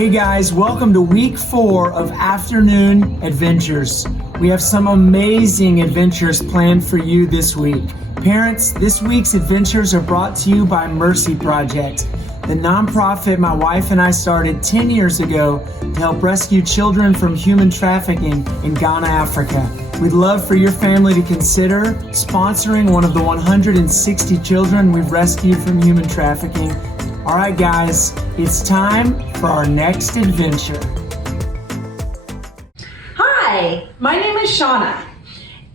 Hey guys, welcome to week 4 of Afternoon Adventures. We have some amazing adventures planned for you this week. Parents, this week's adventures are brought to you by Mercy Project, the nonprofit my wife and I started 10 years ago to help rescue children from human trafficking in Ghana, Africa. We'd love for your family to consider sponsoring one of the 160 children we've rescued from human trafficking. All right, guys, it's time for our next adventure. Hi, my name is Shauna,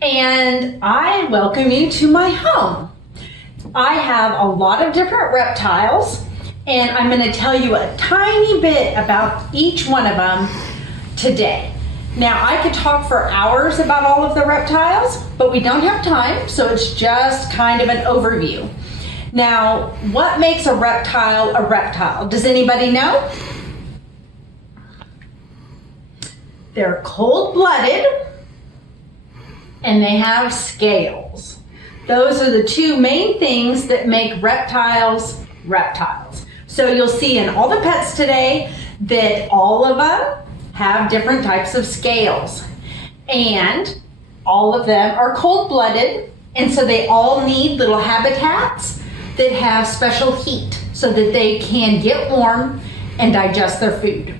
and I welcome you to my home. I have a lot of different reptiles, and I'm going to tell you a tiny bit about each one of them today. Now, I could talk for hours about all of the reptiles, but we don't have time, so it's just kind of an overview. Now, what makes a reptile a reptile? Does anybody know? They're cold-blooded and they have scales. Those are the two main things that make reptiles reptiles. So you'll see in all the pets today that all of them have different types of scales, and all of them are cold-blooded, and so they all need little habitats that have special heat so that they can get warm and digest their food.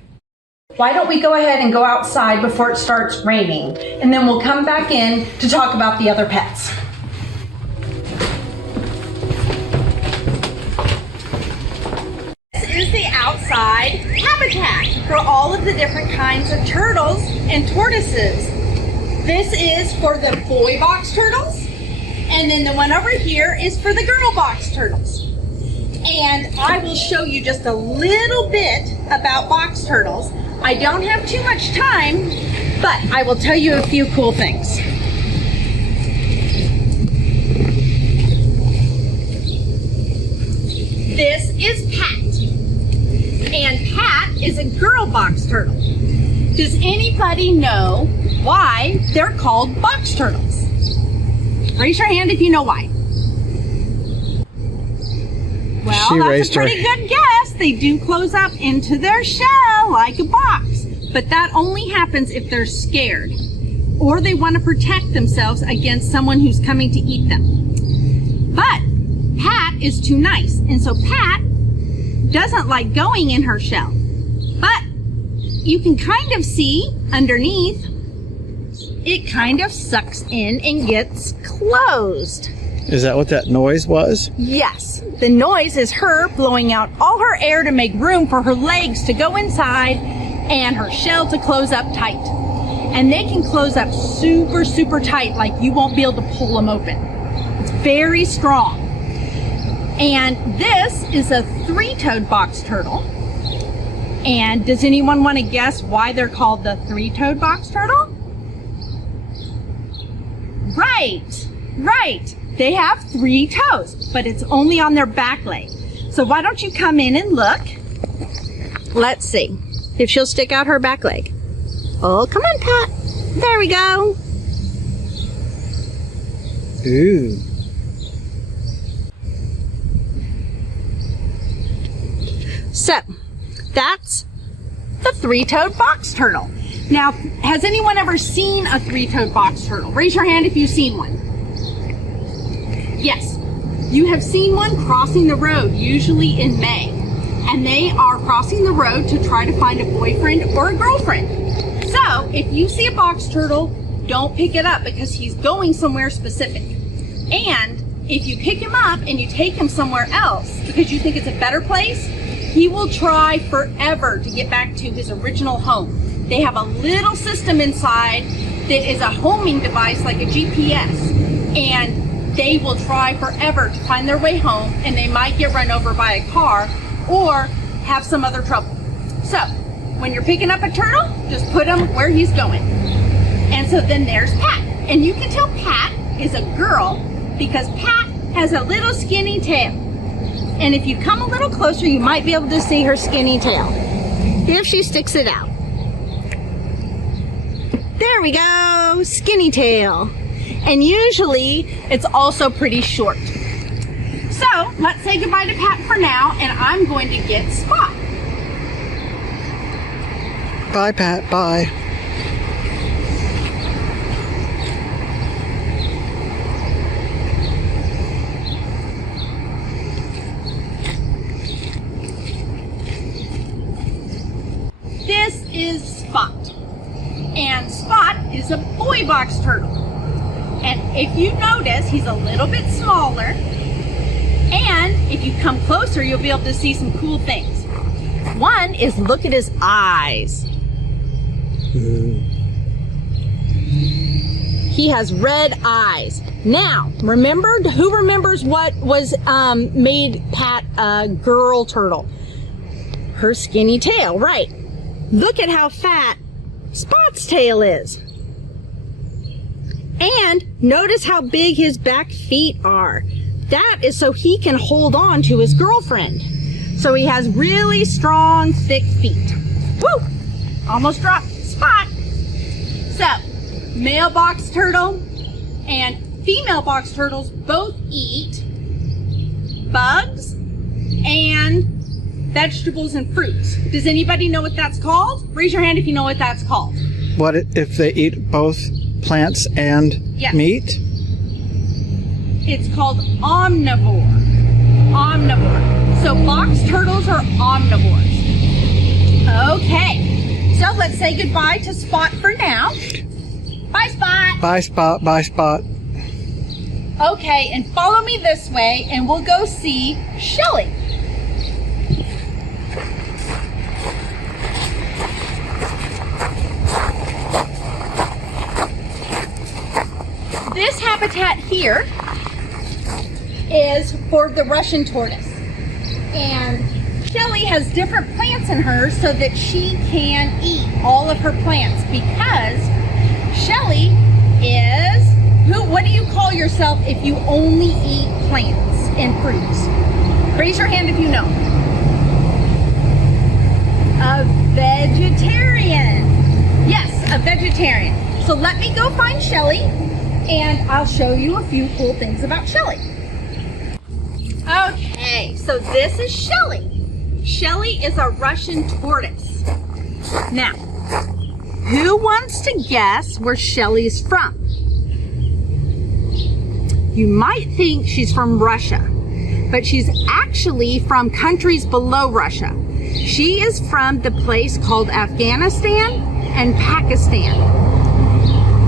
Why don't we go ahead and go outside before it starts raining, and then we'll come back in to talk about the other pets. This is the outside habitat for all of the different kinds of turtles and tortoises. This is for the boy box turtles, and then the one over here is for the girl box turtles. And I will show you just a little bit about box turtles. I don't have too much time, but I will tell you a few cool things. This is Pat, and Pat is a girl box turtle. Does anybody know why they're called box turtles? Raise your hand if you know why. Well, that's a pretty good guess. They do close up into their shell like a box, but that only happens if they're scared or they want to protect themselves against someone who's coming to eat them. But Pat is too nice, and so Pat doesn't like going in her shell. But you can kind of see underneath, it kind of sucks in and gets closed. Is that what that noise was? Yes. The noise is her blowing out all her air to make room for her legs to go inside and her shell to close up tight. And they can close up super, super tight, like you won't be able to pull them open. It's very strong. And this is a three-toed box turtle. And does anyone want to guess why they're called the three-toed box turtle? Right, right. They have 3 toes, but it's only on their back leg. So why don't you come in and look? Let's see if she'll stick out her back leg. Oh, come on, Pat. There we go. Ooh. So that's the three-toed box turtle. Now, has anyone ever seen a three-toed box turtle? Raise your hand if you've seen one. Yes, you have seen one crossing the road, usually in May, and they are crossing the road to try to find a boyfriend or a girlfriend. So if you see a box turtle, don't pick it up because he's going somewhere specific. And if you pick him up and you take him somewhere else because you think it's a better place, he will try forever to get back to his original home. They have a little system inside that is a homing device like a GPS, and they will try forever to find their way home, and they might get run over by a car or have some other trouble. So when you're picking up a turtle, just put him where he's going. And so then there's Pat. And you can tell Pat is a girl because Pat has a little skinny tail. And if you come a little closer, you might be able to see her skinny tail if she sticks it out. There we go, skinny tail. And usually it's also pretty short. So let's say goodbye to Pat for now, and I'm going to get Spot. Bye, Pat. Bye. This is Spot. And Spot is a boy box turtle. And if you notice, he's a little bit smaller. And if you come closer, you'll be able to see some cool things. One is look at his eyes. He has red eyes. Now, who remembers what was made Pat a girl turtle? Her skinny tail, right. Look at how fat Spot's tail is. And notice how big his back feet are. That is so he can hold on to his girlfriend. So he has really strong, thick feet. Woo! Almost dropped Spot. So, male box turtle and female box turtles both eat bugs and vegetables and fruits. Does anybody know what that's called? Raise your hand if you know what that's called. What if they eat both plants and meat? It's called omnivore. Omnivore. So box turtles are omnivores. Okay. So let's say goodbye to Spot for now. Bye, Spot. Bye, Spot. Bye, Spot. Okay, and follow me this way and we'll go see Shelley. This habitat here is for the Russian tortoise. And Shelley has different plants in her so that she can eat all of her plants because Shelley is, what do you call yourself if you only eat plants and fruits? Raise your hand if you know. A vegetarian. Yes, a vegetarian. So let me go find Shelley and I'll show you a few cool things about Shelley. Okay, so this is Shelley. Shelley is a Russian tortoise. Now, who wants to guess where Shelley's from? You might think she's from Russia, but she's actually from countries below Russia. She is from the place called Afghanistan and Pakistan.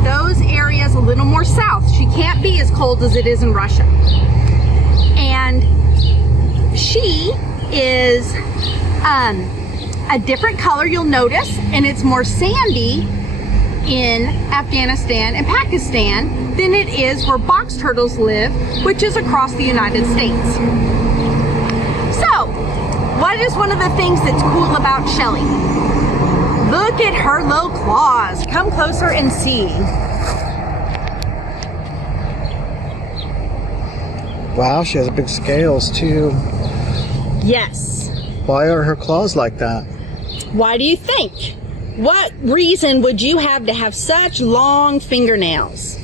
Those areas a little more south. She can't be as cold as it is in Russia. And she is a different color, you'll notice, and it's more sandy in Afghanistan and Pakistan than it is where box turtles live, which is across the United States. So, what is one of the things that's cool about Shelley? Look at her little claws. Come closer and see. Wow, she has big scales too. Yes. Why are her claws like that? Why do you think? What reason would you have to have such long fingernails?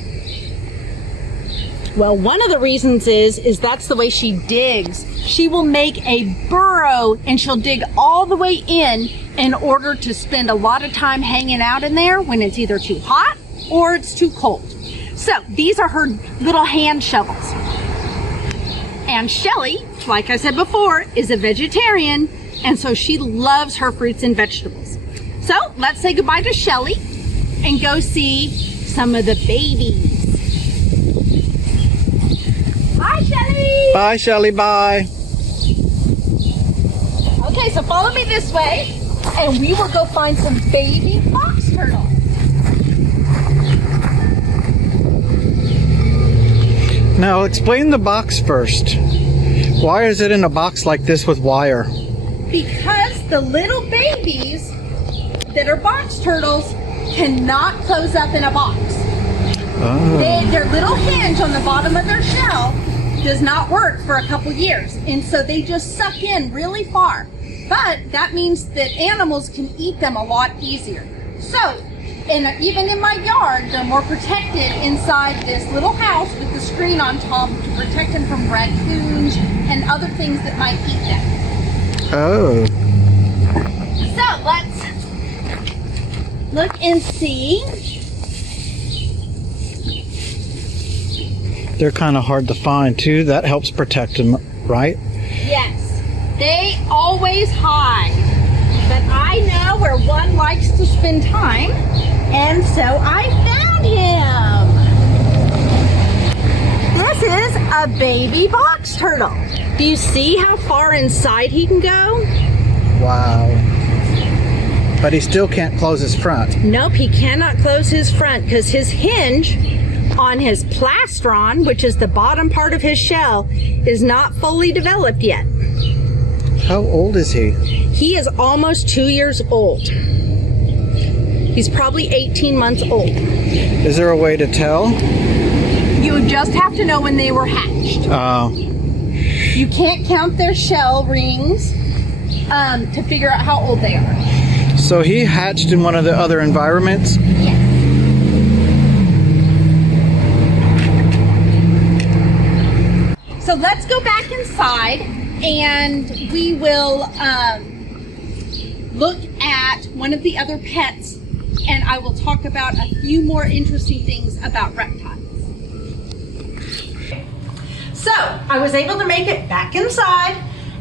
Well, one of the reasons is that's the way she digs. She will make a burrow and she'll dig all the way in order to spend a lot of time hanging out in there when it's either too hot or it's too cold. So these are her little hand shovels. And Shelley, like I said before, is a vegetarian, and so she loves her fruits and vegetables. So let's say goodbye to Shelley and go see some of the babies. Bye, Shelley. Bye, Shelley. Bye. Okay, so follow me this way, and we will go find some baby box turtles. Now, explain the box first. Why is it in a box like this with wire? Because the little babies that are box turtles cannot close up in a box. Oh. Their little hinge on the bottom of their shell does not work for a couple years, and so they just suck in really far. But that means that animals can eat them a lot easier. So, even in my yard, they're more protected inside this little house with the screen on top to protect them from raccoons and other things that might eat them. Oh. So let's Look and see. They're kind of hard to find too. That helps protect them, right? Yes, they always hide. But I know where one likes to spend time, and so I found him. This is a baby box turtle. Do you see how far inside he can go? Wow. But he still can't close his front. Nope, he cannot close his front because his hinge on his plastron, which is the bottom part of his shell, is not fully developed yet. How old is he? He is almost 2 years old. He's probably 18 months old. Is there a way to tell? You would just have to know when they were hatched. Oh. You can't count their shell rings to figure out how old they are. So he hatched in one of the other environments? Yes. So let's go back inside and we will look at one of the other pets, and I will talk about a few more interesting things about reptiles. So I was able to make it back inside,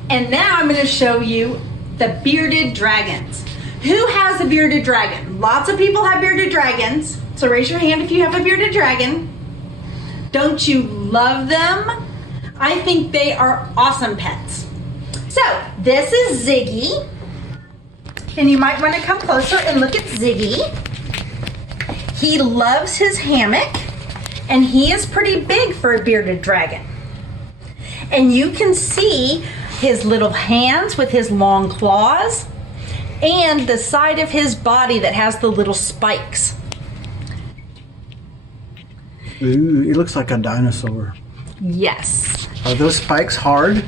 and now I'm going to show you the bearded dragons. Who has a bearded dragon? Lots of people have bearded dragons. So raise your hand if you have a bearded dragon. Don't you love them? I think they are awesome pets. So this is Ziggy. And you might want to come closer and look at Ziggy. He loves his hammock, and he is pretty big for a bearded dragon. And you can see his little hands with his long claws, and the side of his body that has the little spikes. Ooh, he looks like a dinosaur. Yes. Are those spikes hard?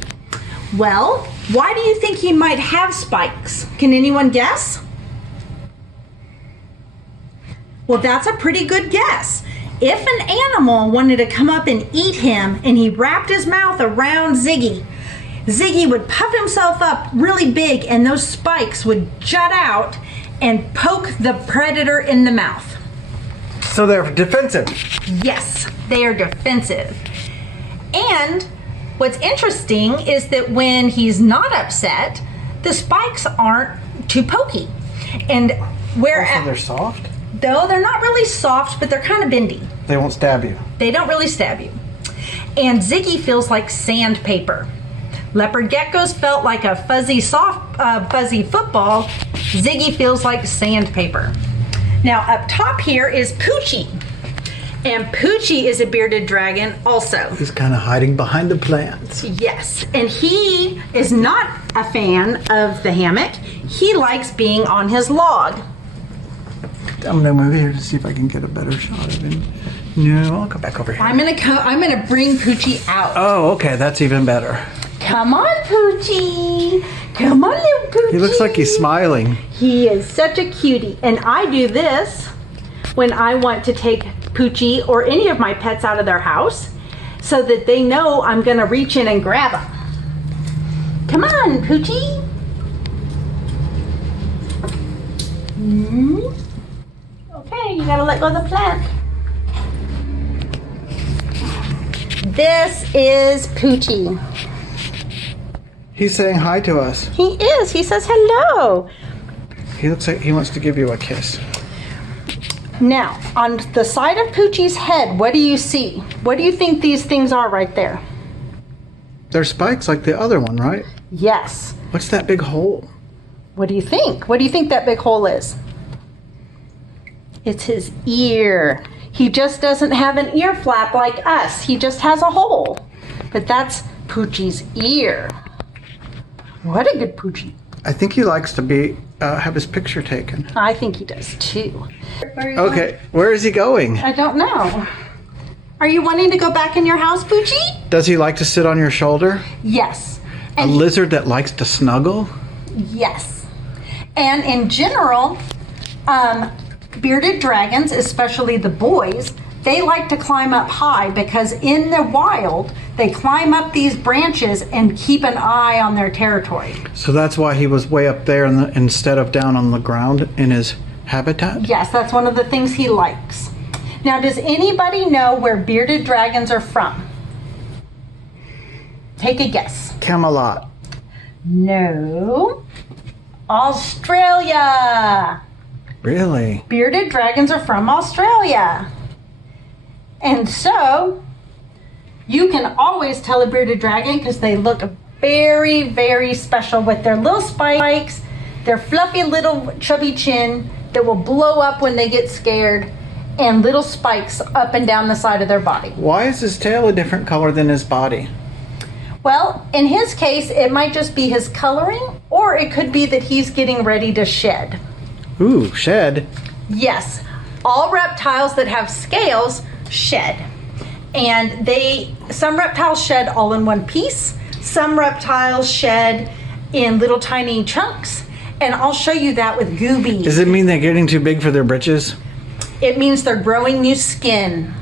Well, why do you think he might have spikes? Can anyone guess? Well, that's a pretty good guess. If an animal wanted to come up and eat him and he wrapped his mouth around Ziggy, Ziggy would puff himself up really big and those spikes would jut out and poke the predator in the mouth. So they're defensive. Yes, they are defensive. And what's interesting is that when he's not upset, the spikes aren't too pokey. And Also, they're soft? though they're not really soft, but they're kind of bendy. They won't stab you. They don't really stab you. And Ziggy feels like sandpaper. Leopard geckos felt like a fuzzy football. Ziggy feels like sandpaper. Now up top here is Poochie. And Poochie is a bearded dragon also. He's kind of hiding behind the plants. Yes, and he is not a fan of the hammock. He likes being on his log. I'm gonna move here to see if I can get a better shot of him. No, I'll go back over here. I'm gonna bring Poochie out. Oh, okay, that's even better. Come on, Poochie. Come on, little Poochie. He looks like he's smiling. He is such a cutie. And I do this when I want to take Poochie or any of my pets out of their house so that they know I'm going to reach in and grab them. Come on, Poochie. Okay, you got to let go of the plant. This is Poochie. He's saying hi to us. He is. He says hello. He looks like he wants to give you a kiss. Now, on the side of Poochie's head, what do you see? What do you think these things are right there? They're spikes like the other one, right? Yes. What's that big hole? What do you think? What do you think that big hole is? It's his ear. He just doesn't have an ear flap like us. He just has a hole. But that's Poochie's ear. What a good Poochie. I think he likes to have his picture taken. I think he does too. Okay, where is he going? I don't know. Are you wanting to go back in your house, Poochie? Does he like to sit on your shoulder? Yes. A lizard that likes to snuggle? Yes. And in general, bearded dragons, especially the boys, they like to climb up high because in the wild, they climb up these branches and keep an eye on their territory. So that's why he was way up there instead of down on the ground in his habitat? Yes, that's one of the things he likes. Now, does anybody know where bearded dragons are from? Take a guess. Camelot. No. Australia. Really? Bearded dragons are from Australia. And so, you can always tell a bearded dragon because they look very, very special with their little spikes, their fluffy little chubby chin that will blow up when they get scared, and little spikes up and down the side of their body. Why is his tail a different color than his body? Well, in his case, it might just be his coloring, or it could be that he's getting ready to shed. Ooh, shed. Yes, all reptiles that have scales shed. And some reptiles shed all in one piece. Some reptiles shed in little tiny chunks. And I'll show you that with goobies. Does it mean they're getting too big for their britches? It means they're growing new skin.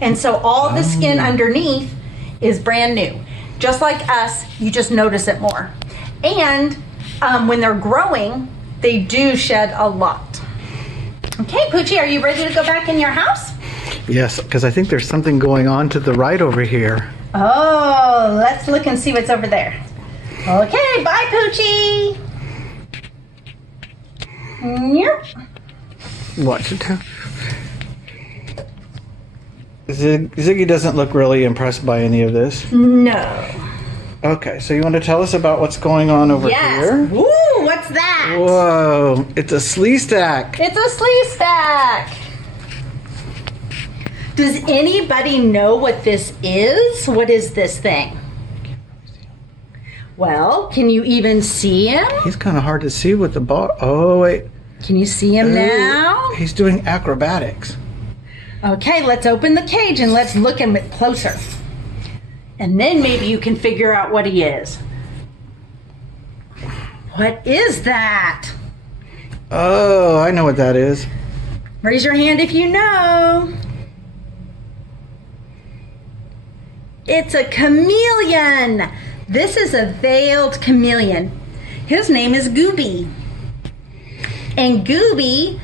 And so all the skin underneath is brand new. Just like us, you just notice it more. And when they're growing, they do shed a lot. Okay, Poochie, are you ready to go back in your house? Yes, because I think there's something going on to the right over here. Oh, let's look and see what's over there. Okay, bye, Poochie. Yep. What? Ziggy doesn't look really impressed by any of this. No. Okay, so you want to tell us about what's going on over here? Woo, what's that? Whoa, it's a slee stack. It's a slee stack. Does anybody know what this is? What is this thing? Well, can you even see him? He's kind of hard to see with the bar. Oh, wait. Can you see him now? He's doing acrobatics. Okay, let's open the cage and let's look him closer. And then maybe you can figure out what he is. What is that? Oh, I know what that is. Raise your hand if you know. It's a chameleon. This is a veiled chameleon. His name is Gooby. And Gooby,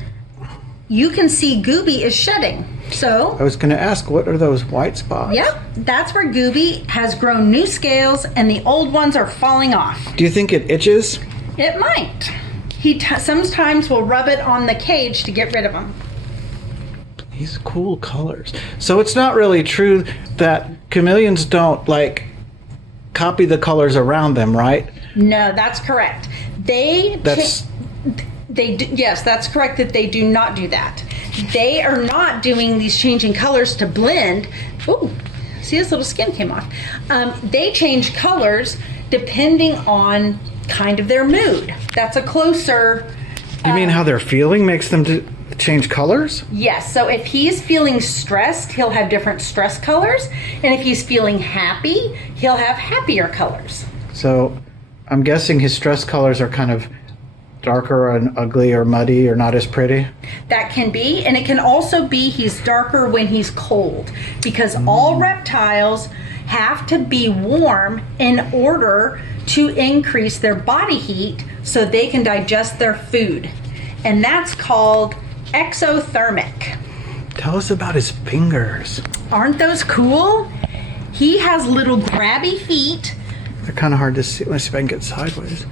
you can see Gooby is shedding. So, I was going to ask, what are those white spots? yep, that's where Gooby has grown new scales and the old ones are falling off. Do you think it itches? It might. He sometimes will rub it on the cage to get rid of them. These cool colors. So it's not really true that chameleons don't, like, copy the colors around them, right? No, that's correct. Yes, that's correct that they do not do that. They are not doing these changing colors to blend. Ooh, see, his little skin came off. They change colors depending on kind of their mood. That's a closer... You mean how they're feeling makes them change colors? Yes, so if he's feeling stressed, he'll have different stress colors. And if he's feeling happy, he'll have happier colors. So I'm guessing his stress colors are kind of darker and ugly or muddy or not as pretty. That can be, and it can also be he's darker when he's cold, because all reptiles have to be warm in order to increase their body heat so they can digest their food. And that's called exothermic. Tell us about his fingers. Aren't those cool? He has little grabby feet. They're kind of hard to see. Let's see if I can get sideways.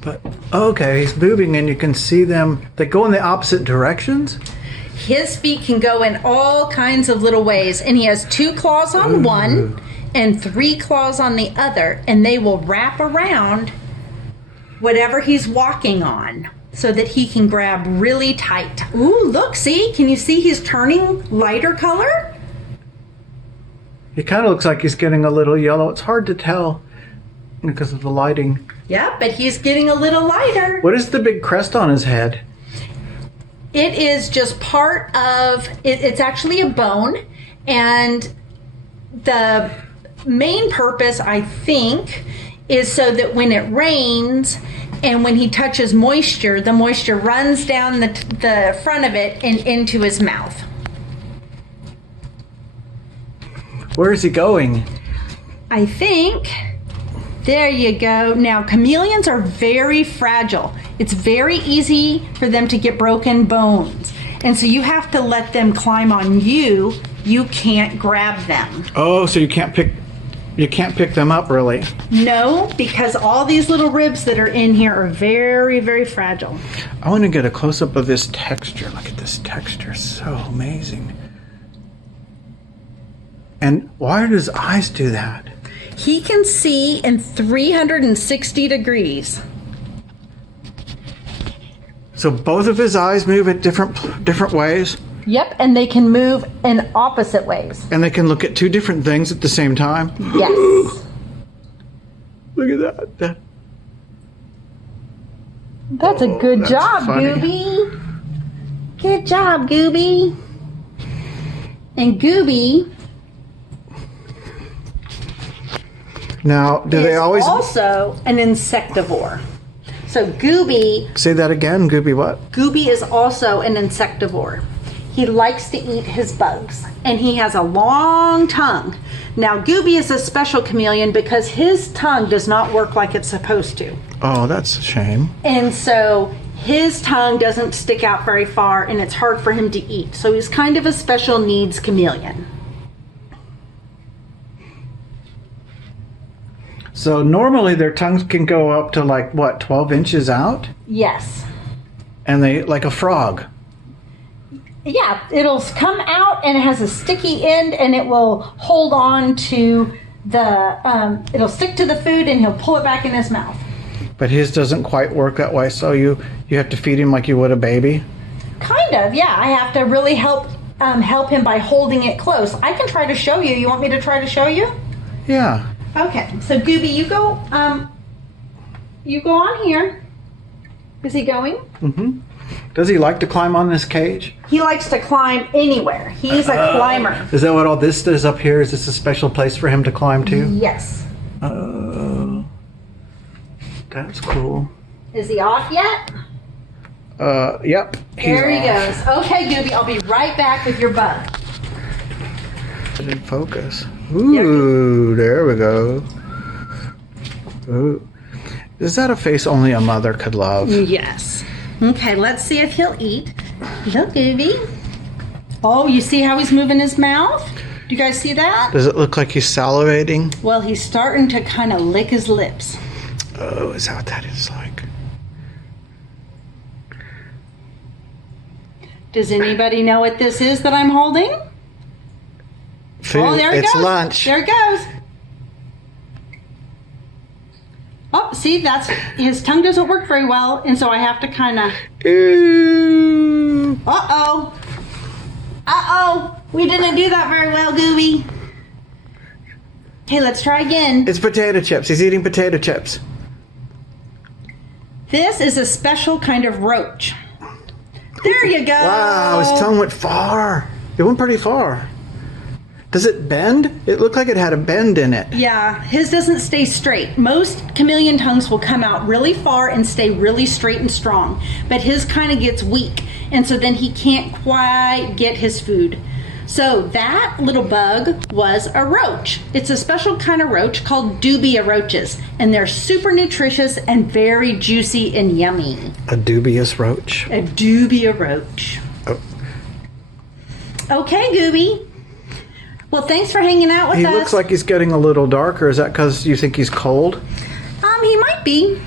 But, okay, he's moving and you can see them. They go in the opposite directions? His feet can go in all kinds of little ways, and he has 2 claws on one and 3 claws on the other, and they will wrap around whatever he's walking on so that he can grab really tight. Ooh, look, see? Can you see he's turning lighter color? He kind of looks like he's getting a little yellow. It's hard to tell because of the lighting. Yeah, but he's getting a little lighter. What is the big crest on his head? It is just part of, it's actually a bone, and the main purpose, I think, is so that when it rains and when he touches moisture, the moisture runs down the front of it and into his mouth. Where is he going? I think There you go. Now, chameleons are very fragile. It's very easy for them to get broken bones. And so you have to let them climb on you. You can't grab them. Oh, so you can't pick them up, really? No, because all these little ribs that are in here are very, very fragile. I want to get a close-up of this texture. Look at this texture. So amazing. And why do his eyes do that? He can see in 360 degrees. So both of his eyes move at different ways? Yep, and they can move in opposite ways. And they can look at two different things at the same time? Yes. Look at that. That's a good that's job, funny. Gooby. Good job, Gooby. And Gooby Now, do they is always... also an insectivore. So Gooby Say that again, Gooby what? Gooby is also an insectivore. He likes to eat his bugs, and he has a long tongue. Now, Gooby is a special chameleon because his tongue does not work like it's supposed to. Oh, that's a shame. And so his tongue doesn't stick out very far, and it's hard for him to eat. So he's kind of a special needs chameleon. So normally their tongues can go up to like, what, 12 inches out? Yes. And they, like a frog. Yeah, it'll come out and it has a sticky end, and it will hold on to the, it'll stick to the food, and he'll pull it back in his mouth. But his doesn't quite work that way, so you have to feed him like you would a baby? Kind of, yeah. I have to really help him by holding it close. I can try to show you. You want me to try to show you? Yeah. Okay, so Gooby, you go on here. Is he going? Mm-hmm. Does he like to climb on this cage? He likes to climb anywhere. He's a climber. Is that what all this is up here? Is this a special place for him to climb to? Yes. That's cool. Is he off yet? Yep. There he goes. Okay, Gooby, I'll be right back with your bug. In focus. Ooh, there we go. Ooh. Is that a face only a mother could love? Yes. Okay, let's see if he'll eat. Look, Gooby. Oh, you see how he's moving his mouth? Do you guys see that? Does it look like he's salivating? Well, he's starting to kind of lick his lips. Oh, is that what that is like? Does anybody know what this is that I'm holding? Food. Oh, there it It's goes. lunch. There it goes. Oh, see, that's his tongue doesn't work very well, and so I have to kind of. Ooh. Uh-oh. We didn't do that very well, Gooby. Okay, let's try again. It's potato chips. He's eating potato chips. This is a special kind of roach. There you go. Wow, his tongue went far. It went pretty far. Does it bend? It looked like it had a bend in it. Yeah, his doesn't stay straight. Most chameleon tongues will come out really far and stay really straight and strong, but his kind of gets weak, and so then he can't quite get his food. So that little bug was a roach. It's a special kind of roach called dubia roaches, and they're super nutritious and very juicy and yummy. A dubious roach. A dubia roach. Oh. Okay, Gooby. Well, thanks for hanging out with us. He looks like he's getting a little darker. Is that because you think he's cold? He might be.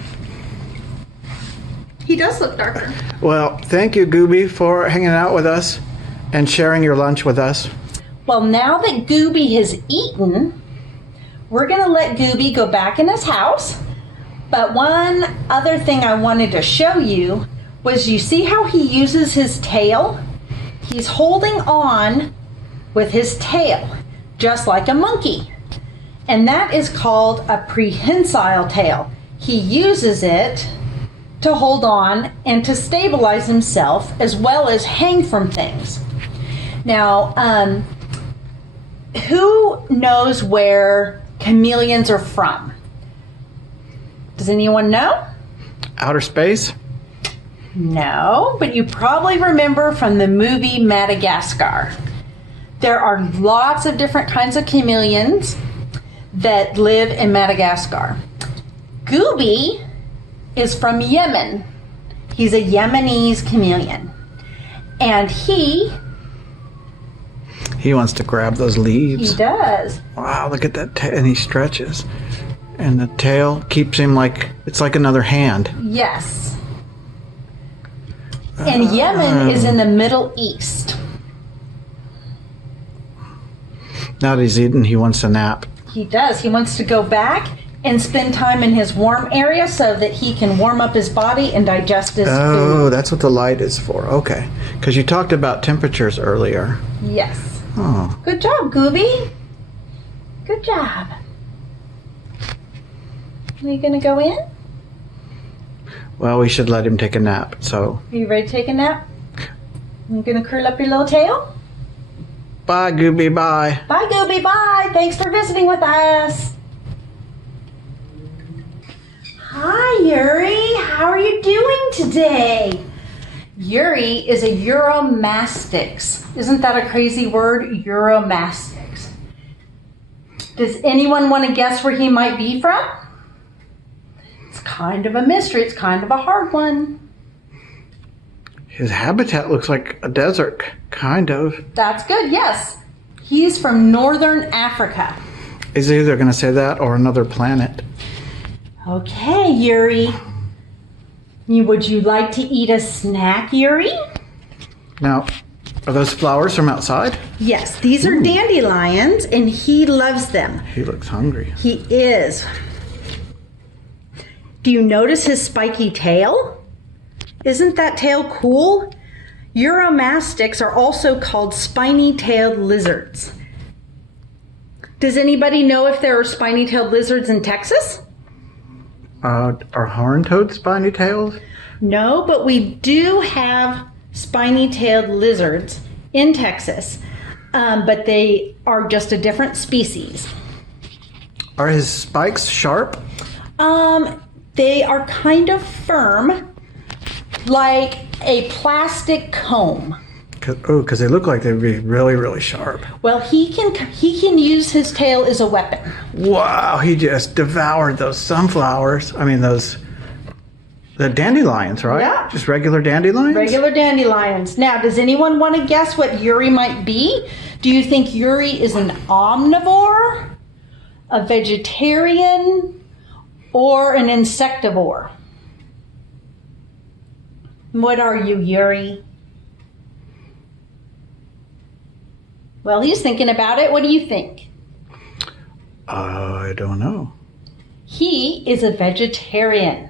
He does look darker. Well, thank you, Gooby, for hanging out with us and sharing your lunch with us. Well, now that Gooby has eaten, we're going to let Gooby go back in his house. But one other thing I wanted to show you was, you see how he uses his tail? He's holding on with his tail, just like a monkey. And that is called a prehensile tail. He uses it to hold on and to stabilize himself, as well as hang from things. Now, who knows where chameleons are from? Does anyone know? Outer space? No, but you probably remember from the movie Madagascar. There are lots of different kinds of chameleons that live in Madagascar. Gooby is from Yemen. He's a Yemenese chameleon. And he wants to grab those leaves. He does. Wow, look at that tail. And he stretches. And the tail keeps him like, it's like another hand. Yes. And Yemen is in the Middle East. Now that he's eaten, he wants a nap. He does. He wants to go back and spend time in his warm area so that he can warm up his body and digest his Oh, food. that's what the light is for. Okay. Because you talked about temperatures earlier. Yes. Oh. Good job, Gooby. Good job. Are you going to go in? Well, we should let him take a nap, so. Are you ready to take a nap? You going to curl up your little tail? Bye, Gooby, bye. Bye, Gooby, bye. Thanks for visiting with us. Hi, Yuri. How are you doing today? Yuri is a Uramastyx. Isn't that a crazy word? Uramastyx. Does anyone want to guess where he might be from? It's kind of a mystery. It's kind of a hard one. His habitat looks like a desert, kind of. That's good, yes. He's from northern Africa. He's either going to say that or another planet. Okay, Yuri. Would you like to eat a snack, Yuri? Now, are those flowers from outside? Yes, these are dandelions, and he loves them. He looks hungry. He is. Do you notice his spiky tail? Isn't that tail cool? Uramastyx are also called spiny-tailed lizards. Does anybody know if there are spiny-tailed lizards in Texas? Are horn-toads spiny tails? No, but we do have spiny-tailed lizards in Texas, but they are just a different species. Are his spikes sharp? They are kind of firm, like a plastic comb. Because they look like they'd be really, really sharp. Well, he can use his tail as a weapon. Wow, he just devoured those sunflowers. I mean, the dandelions, right? Yeah. Just regular dandelions? Regular dandelions. Now, does anyone want to guess what Yuri might be? Do you think Yuri is an omnivore, a vegetarian, or an insectivore? What are you, Yuri? Well, he's thinking about it. What do you think? I don't know. He is a vegetarian.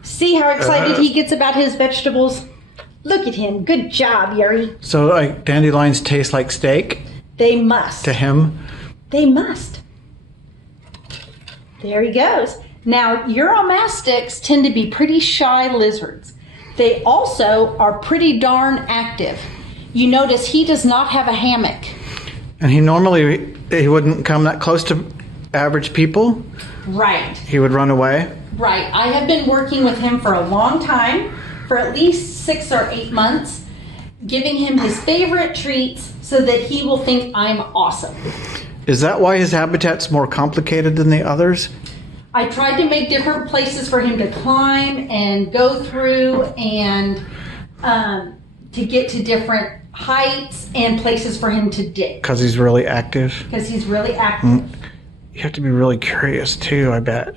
See how excited he gets about his vegetables? Look at him. Good job, Yuri. So, like, dandelions taste like steak They must. to him? They must. There he goes. Now, Uramastyx tend to be pretty shy lizards. They also are pretty darn active. You notice he does not have a hammock. And he wouldn't come that close to average people? Right. He would run away? Right. I have been working with him for a long time, for at least 6 or 8 months, giving him his favorite treats so that he will think I'm awesome. Is that why his habitat's more complicated than the others? I tried to make different places for him to climb and go through and to get to different heights and places for him to dig. Because he's really active? Because he's really active. You have to be really curious too, I bet,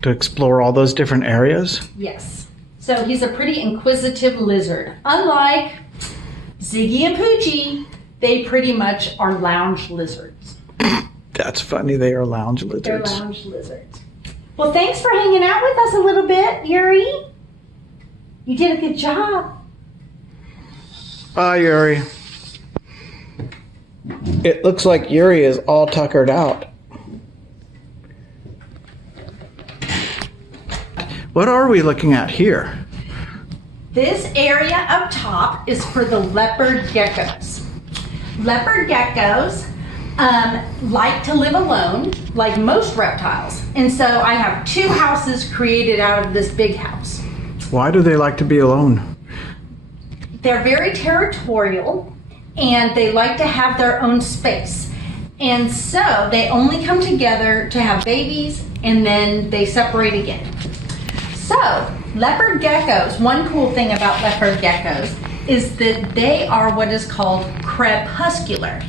to explore all those different areas. Yes. So he's a pretty inquisitive lizard. Unlike Ziggy and Poochie, they pretty much are lounge lizards. That's funny, they are lounge lizards. They're lounge lizards. Well, thanks for hanging out with us a little bit, Yuri. You did a good job. Bye, Yuri. It looks like Yuri is all tuckered out. What are we looking at here? This area up top is for the leopard geckos. Leopard geckos like to live alone, like most reptiles. And so I have 2 houses created out of this big house. Why do they like to be alone? They're very territorial and they like to have their own space. And so they only come together to have babies and then they separate again. So leopard geckos, one cool thing about leopard geckos is that they are what is called crepuscular.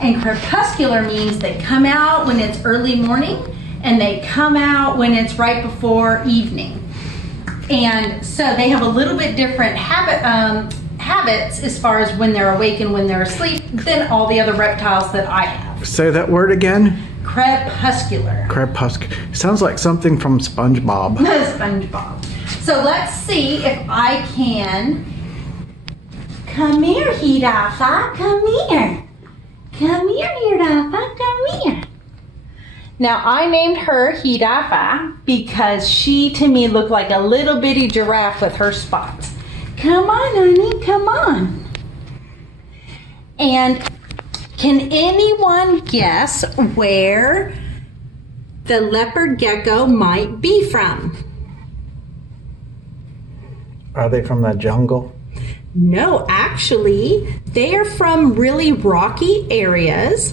And crepuscular means they come out when it's early morning and they come out when it's right before evening. And so they have a little bit different habits as far as when they're awake and when they're asleep than all the other reptiles that I have. Say that word again. Crepuscular. Crepuscular. Sounds like something from SpongeBob. SpongeBob. So let's see if I can. Come here, Hirafa. Come here. Come here, Hirafa. Come here. Now I named her Hirafa because she to me looked like a little bitty giraffe with her spots. Come on, honey, come on. And can anyone guess where the leopard gecko might be from? Are they from the jungle? No, actually, they are from really rocky areas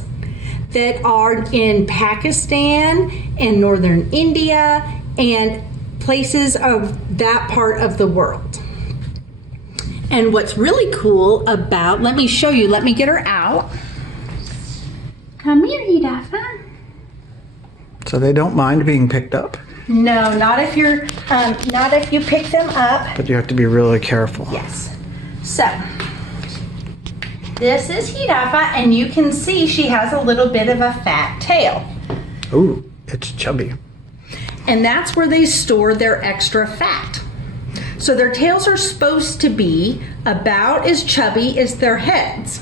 that are in Pakistan and northern India and places of that part of the world. And what's really cool about, let me show you, let me get her out. Come here, Hirafa. So they don't mind being picked up? No, not if you pick them up. But you have to be really careful. Yes. So, this is Hirafa, and you can see she has a little bit of a fat tail. Ooh, it's chubby. And that's where they store their extra fat. So their tails are supposed to be about as chubby as their heads.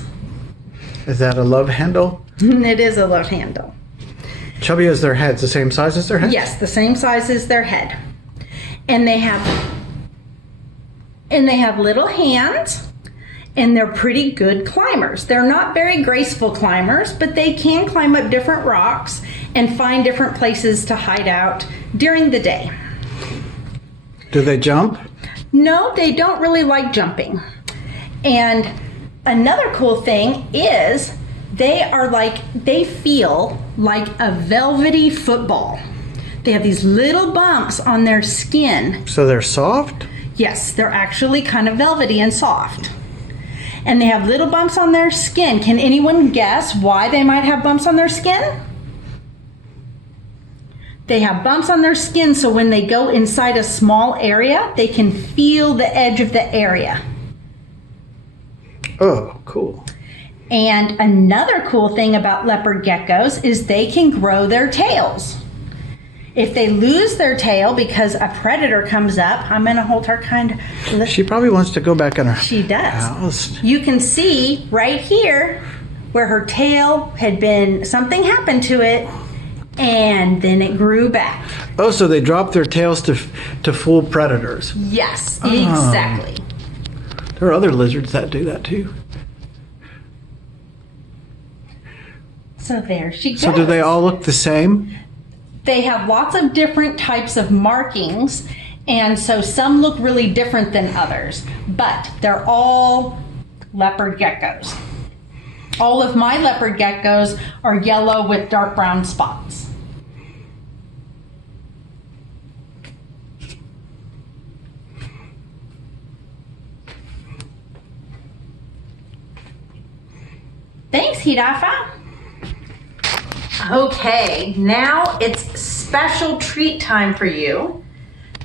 Is that a love handle? It is a love handle. Chubby as their heads, the same size as their head? Yes, the same size as their head. And they have little hands, and they're pretty good climbers. They're not very graceful climbers, but they can climb up different rocks and find different places to hide out during the day. Do they jump? No, they don't really like jumping. And another cool thing is they feel like a velvety football. They have these little bumps on their skin. So they're soft? Yes, they're actually kind of velvety and soft. And they have little bumps on their skin. Can anyone guess why they might have bumps on their skin? They have bumps on their skin so when they go inside a small area, they can feel the edge of the area. Oh, cool. And another cool thing about leopard geckos is they can grow their tails. If they lose their tail because a predator comes up, I'm going to hold her kind of... She probably wants to go back in her She does. house. You can see right here where her tail had been, something happened to it, and then it grew back. Oh, so they drop their tails to fool predators. Yes, exactly. There are other lizards that do that too. So there she goes. So do they all look the same? They have lots of different types of markings, and so some look really different than others, but they're all leopard geckos. All of my leopard geckos are yellow with dark brown spots. Thanks, Hirafa. Okay, now it's special treat time for you.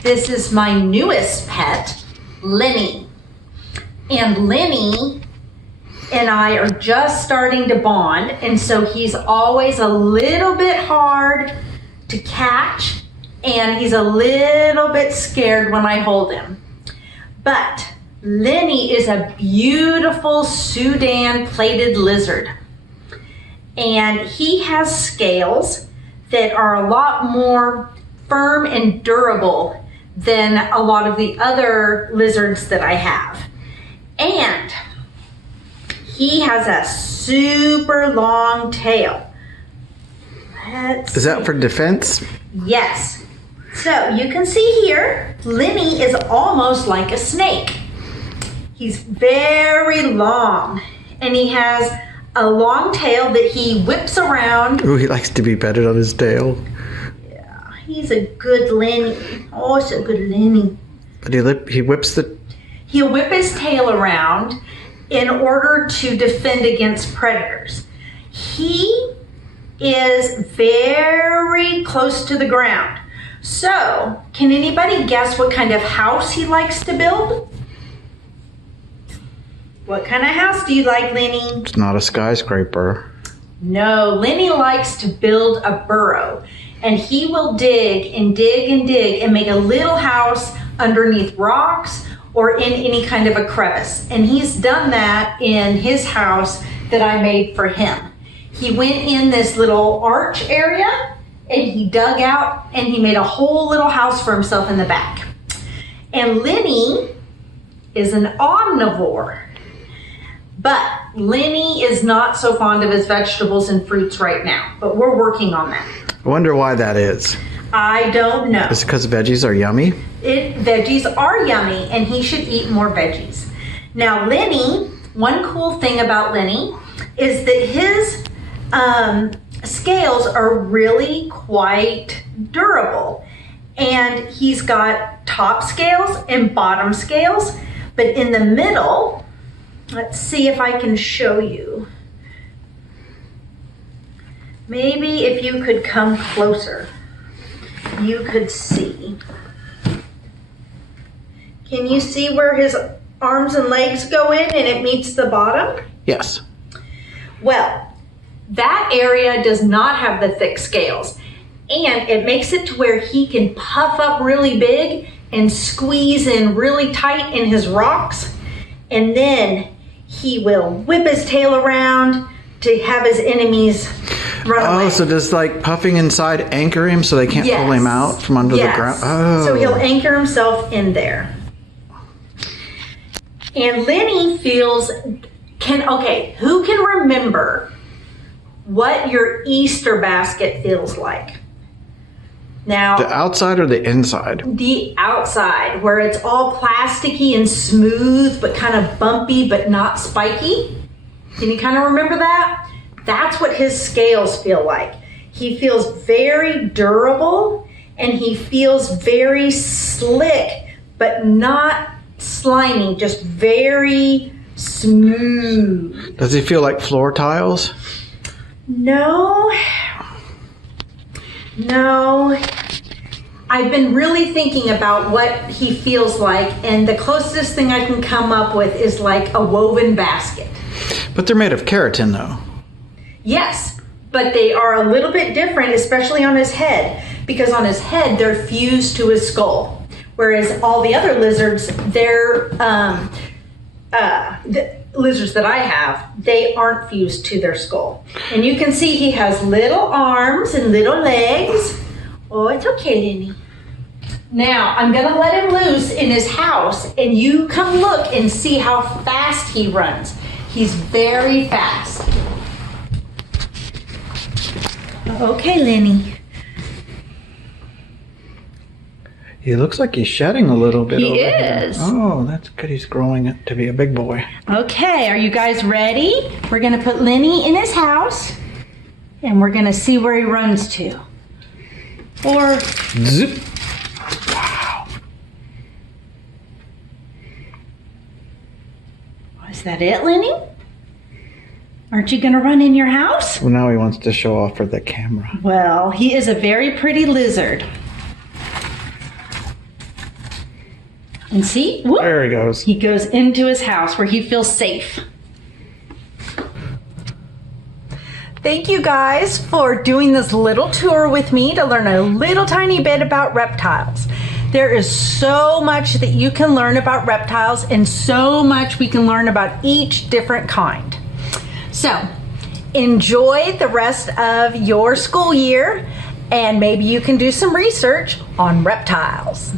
This is my newest pet, Lenny. And Lenny and I are just starting to bond, and so he's always a little bit hard to catch, and he's a little bit scared when I hold him. But Lenny is a beautiful Sudan plated lizard. And he has scales that are a lot more firm and durable than a lot of the other lizards that I have. And he has a super long tail. Is that for defense? Yes. So you can see here, Lenny is almost like a snake. He's very long, and he has a long tail that he whips around. Ooh, he likes to be petted on his tail. Yeah, he's a good Lenny. Oh, so good Lenny. But he whips the... He'll whip his tail around in order to defend against predators. He is very close to the ground. So, can anybody guess what kind of house he likes to build? What kind of house do you like, Lenny? It's not a skyscraper. No, Lenny likes to build a burrow. And he will dig and dig and dig and make a little house underneath rocks or in any kind of a crevice. And he's done that in his house that I made for him. He went in this little arch area and he dug out and he made a whole little house for himself in the back. And Lenny is an omnivore. But Lenny is not so fond of his vegetables and fruits right now, but we're working on that. I wonder why that is. I don't know. Is it because veggies are yummy? Veggies are yummy and he should eat more veggies. Now Lenny, one cool thing about Lenny is that his scales are really quite durable. And he's got top scales and bottom scales, but in the middle, let's see if I can show you. Maybe if you could come closer, you could see. Can you see where his arms and legs go in and it meets the bottom? Yes. Well, that area does not have the thick scales, and it makes it to where he can puff up really big and squeeze in really tight in his rocks, and then he will whip his tail around to have his enemies run away. Oh, so does like puffing inside anchor him so they can't pull him out from under the ground? Oh. So he'll anchor himself in there. And Lenny feels, who can remember what your Easter basket feels like? Now, The outside or the inside? the outside, where it's all plasticky and smooth, but kind of bumpy, but not spiky. Can you kind of remember that? That's what his scales feel like. He feels very durable and he feels very slick, but not slimy, just very smooth. Does he feel like floor tiles? No. I've been really thinking about what he feels like, and the closest thing I can come up with is like a woven basket. But they're made of keratin though. Yes, but they are a little bit different, especially on his head, because on his head they're fused to his skull, whereas all the other lizards, the lizards that I have, they aren't fused to their skull. And you can see he has little arms and little legs. Oh, it's okay, Lenny. Now, I'm gonna let him loose in his house and you come look and see how fast he runs. He's very fast. Okay, Lenny. He looks like he's shedding a little bit. He over here. is. Oh, that's good. He's growing to be a big boy. Okay, are you guys ready? We're gonna put Lenny in his house and we're gonna see where he runs to. Or, Zip. Wow. is that it, Lenny? Aren't you gonna run in your house? Well, now he wants to show off for the camera. Well, he is a very pretty lizard. And see, whoop, There he goes. he goes into his house where he feels safe. Thank you guys for doing this little tour with me to learn a little tiny bit about reptiles. There is so much that you can learn about reptiles and so much we can learn about each different kind. So, enjoy the rest of your school year and maybe you can do some research on reptiles.